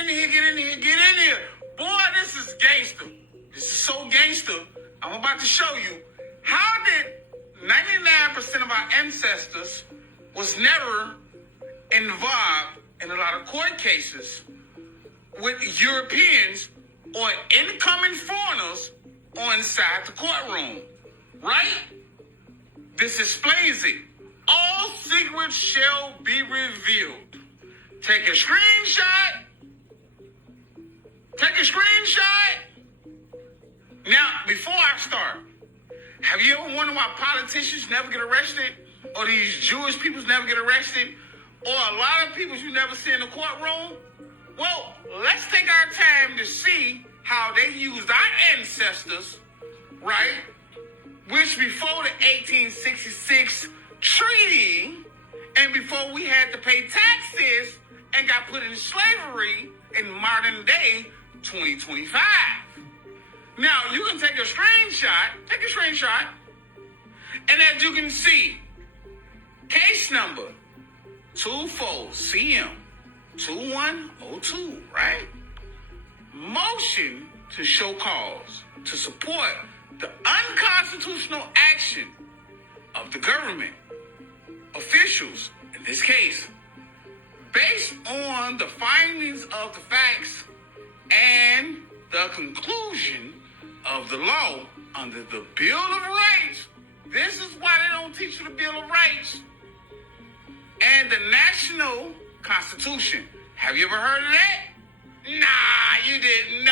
in here, get in here, get in here. Boy, this is gangster. This is so gangster. I'm about to show you how did 99% of our ancestors was never involved in a lot of court cases with Europeans or incoming foreigners on inside the courtroom, right? This explains it. All secrets shall be revealed. Take a screenshot. Take a screenshot. Now, before I start, have you ever wondered why politicians never get arrested? Or these Jewish people never get arrested? Or a lot of people you never see in the courtroom? Well, let's take our time to see how they used our ancestors, right? Which before the 1866 treaty, and before we had to pay taxes and got put in slavery in modern day 2025. Now, you can take a screenshot, and as you can see, case number 24CM2102, right? Motion to show cause to support the unconstitutional action of the government officials, in this case, based on the findings of the facts and the conclusion of the law under the Bill of Rights. This is why they don't teach you the Bill of Rights and the National Constitution. Have you ever heard of that? Nah, you didn't.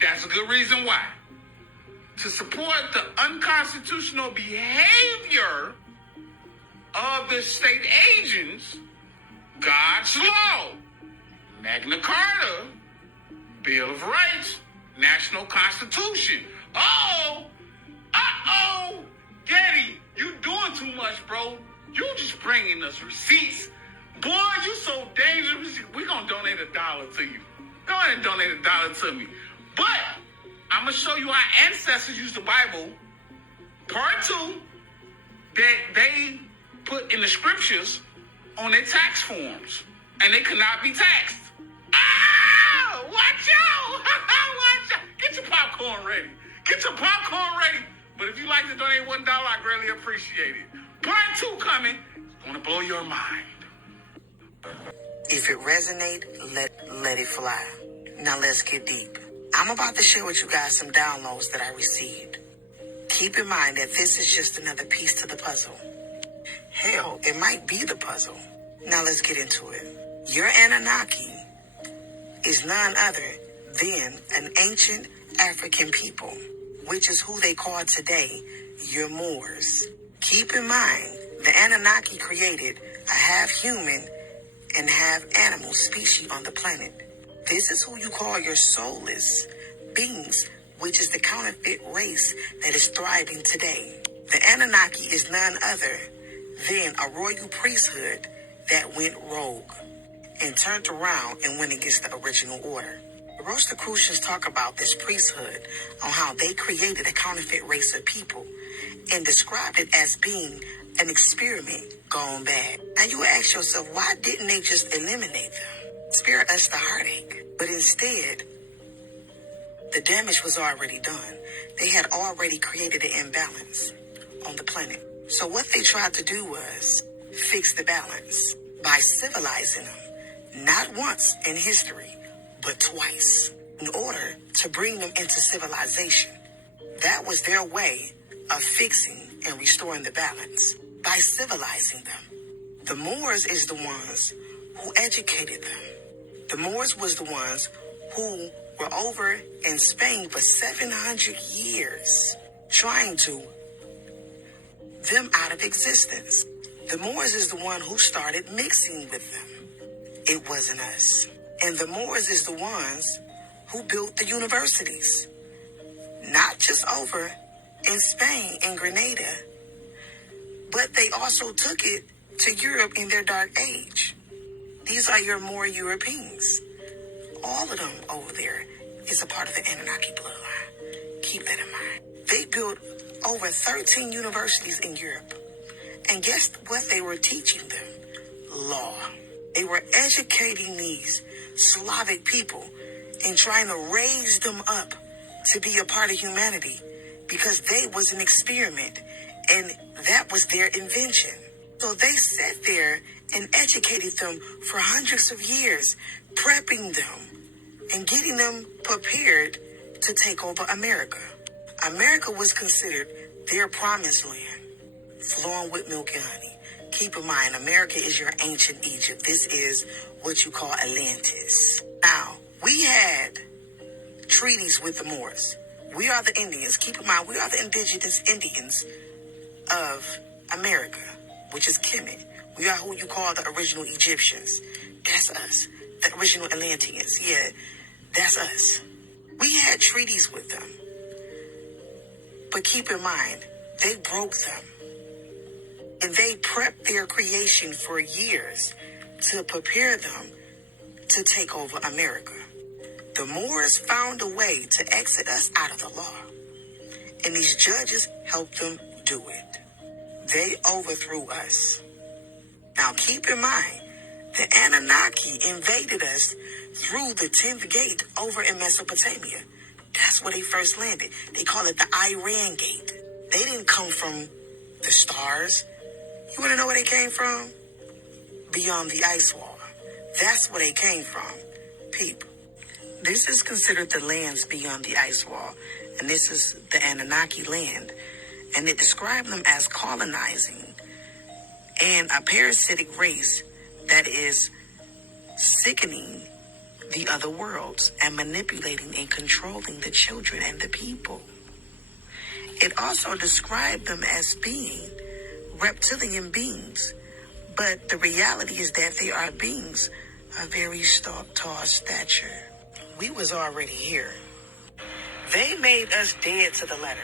That's a good reason why. To support the unconstitutional behavior of the state agents, God's law, Magna Carta, Bill of Rights, National Constitution. Getty, you doing too much, bro. You just bringing us receipts. Boy, you so dangerous. We're going to donate $1 to you. Go ahead and donate $1 to me. But I'm going to show you how ancestors used the Bible. Part 2, that they put in the scriptures on their tax forms. And they could not be taxed. Ah! Watch out! Watch out! Get your popcorn ready. But if you like to donate $1, I greatly appreciate it. Part 2 coming. It's going to blow your mind. If it resonate, let it fly. Now let's get deep. I'm about to share with you guys some downloads that I received. Keep in mind that this is just another piece to the puzzle. Hell, it might be the puzzle. Now let's get into it. Your Anunnaki is none other than an ancient African people, which is who they call today your Moors. Keep in mind, the Anunnaki created a half-human and half-animal species on the planet. This is who you call your soulless beings, which is the counterfeit race that is thriving today. The Anunnaki is none other than a royal priesthood that went rogue and turned around and went against the original order. The Rosicrucians talk about this priesthood on how they created a counterfeit race of people and described it as being an experiment gone bad. Now you ask yourself, why didn't they just eliminate them? Spare us the heartache. But instead, the damage was already done. They had already created an imbalance on the planet. So what they tried to do was fix the balance by civilizing them, not once in history, but twice, in order to bring them into civilization. That was their way of fixing and restoring the balance, by civilizing them. The Moors is the ones who educated them. The Moors was the ones who were over in Spain for 700 years, trying to them out of existence. The Moors is the one who started mixing with them. It wasn't us. And the Moors is the ones who built the universities, not just over in Spain and Grenada, but they also took it to Europe in their dark age. These are your Moor Europeans. All of them over there is a part of the Anunnaki bloodline. Keep that in mind. They built over 13 universities in Europe. And guess what they were teaching them? Law. They were educating these Slavic people and trying to raise them up to be a part of humanity because they was an experiment and that was their invention. So they sat there and educated them for hundreds of years, prepping them and getting them prepared to take over America. America was considered their promised land, flowing with milk and honey. Keep in mind, America is your ancient Egypt. This is what you call Atlantis. Now, we had treaties with the Moors. We are the Indians. Keep in mind, we are the indigenous Indians of America, which is Kemet. We are who you call the original Egyptians. That's us. The original Atlanteans. Yeah, that's us. We had treaties with them. But keep in mind, they broke them. And they prepped their creation for years to prepare them to take over America. The Moors found a way to exit us out of the law. And these judges helped them do it. They overthrew us. Now keep in mind, the Anunnaki invaded us through the 10th gate over in Mesopotamia. That's where they first landed. They call it the Iran Gate. They didn't come from the stars. You want to know where they came from? Beyond the ice wall. That's where they came from. People. This is considered the lands beyond the ice wall. And this is the Anunnaki land. And it described them as colonizing and a parasitic race that is sickening the other worlds and manipulating and controlling the children and the people. It also described them as being reptilian beings, but the reality is that they are beings of very tall stature. We was already here. They made us dead to the letter.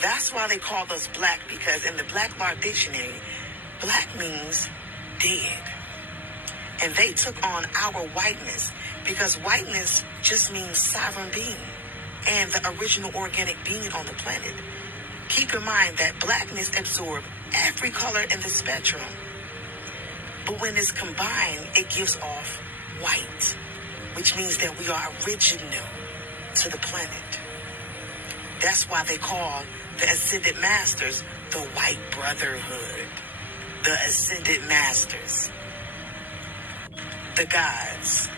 That's why they called us black, because in the Black Law Dictionary, black means dead. And they took on our whiteness, because whiteness just means sovereign being and the original organic being on the planet. Keep in mind that blackness absorbs every color in the spectrum. But when it's combined, it gives off white, which means that we are original to the planet. That's why they call the Ascended Masters the White Brotherhood. The Ascended Masters. The gods.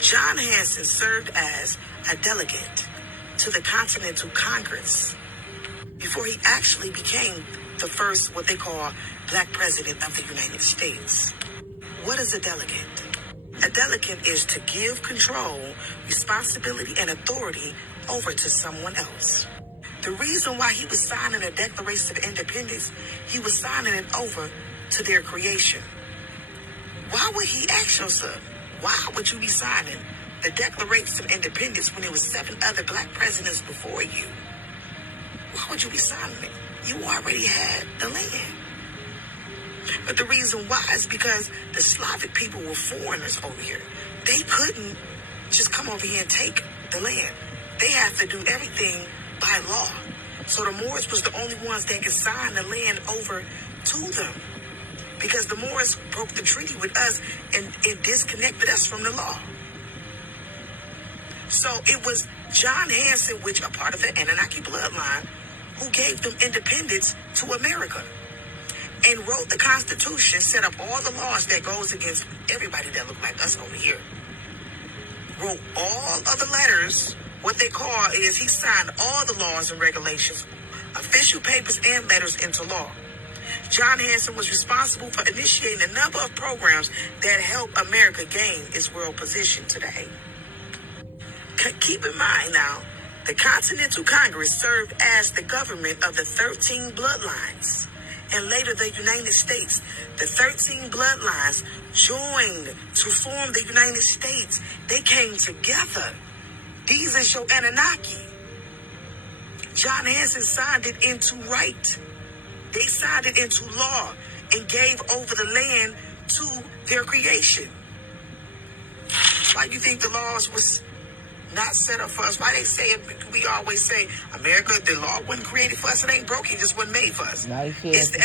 John Hanson served as a delegate to the Continental Congress before he actually became the first, what they call, black president of the United States. What is a delegate? A delegate is to give control, responsibility, and authority over to someone else. The reason why he was signing a Declaration of Independence, he was signing it over to their creation. Why would he ask yourself, why would you be signing the Declaration of Independence when there was 7 other black presidents before you? Why would you be signing it? You already had the land. But the reason why is because the Slavic people were foreigners over here. They couldn't just come over here and take the land. They had to do everything by law. So the Moors was the only ones that could sign the land over to them, because the Moors broke the treaty with us and disconnected us from the law. So it was John Hanson, which are part of the Anunnaki bloodline, who gave them independence to America and wrote the Constitution, set up all the laws that goes against everybody that look like us over here. Wrote all of the letters. What they call is he signed all the laws and regulations, official papers and letters into law. John Hanson was responsible for initiating a number of programs that helped America gain its world position today. Keep in mind now, the Continental Congress served as the government of the 13 bloodlines, and later the United States. The 13 bloodlines joined to form the United States. They came together. These is your Anunnaki. John Hanson signed it into right. They signed it into law and gave over the land to their creation. Why do you think the laws was not set up for us? Why they say it? We always say, America, the law wasn't created for us. It ain't broke. It just wasn't made for us. Nice. It's the